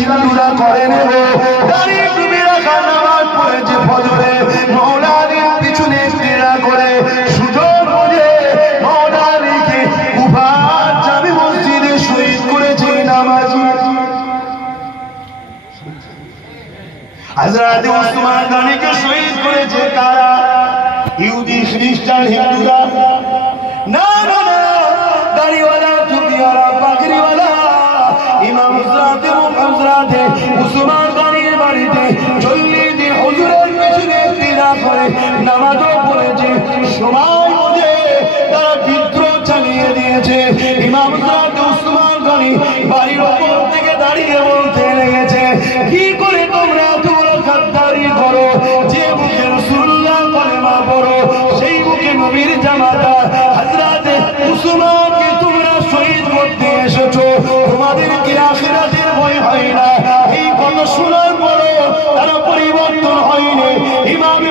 হিন্দুরা করে নেব দাঁড়িয়ে ডুবে রাখা নামাজ পড়েছে ফজরে। মাওলা আলীর পিছনে ক্রীড়া করে সুযোগ বুঝে মাওলা আলীকে কুফার জামে মসজিদে শহীদ করেছে নামাজি। হযরত ওসমান গনিকে শহীদ করেছে কারা? ইহুদি, খ্রিস্টান, হিন্দুরা? না না না, দাড়িওয়ালা, টুপিওয়ালা, পাগড়িওয়ালা ওসমান গনির বাড়িতে চল্লিশ দিন হুজুরের পিছনে তিরা করে, নামাজও পড়েছে, সময় বুঝে, তারা বিদ্রোহ চালিয়ে দিয়েছে। ইমাম ওসমান গনি বাড়ির ওপর থেকে দাঁড়িয়ে বলতে লেগেছে, কি করে তোমরা এত বড় গাদ্দারি করো? যে মুখে রাসূলুল্লাহ কলেমা পড়ো, সেই মুখে নবীর জামাতা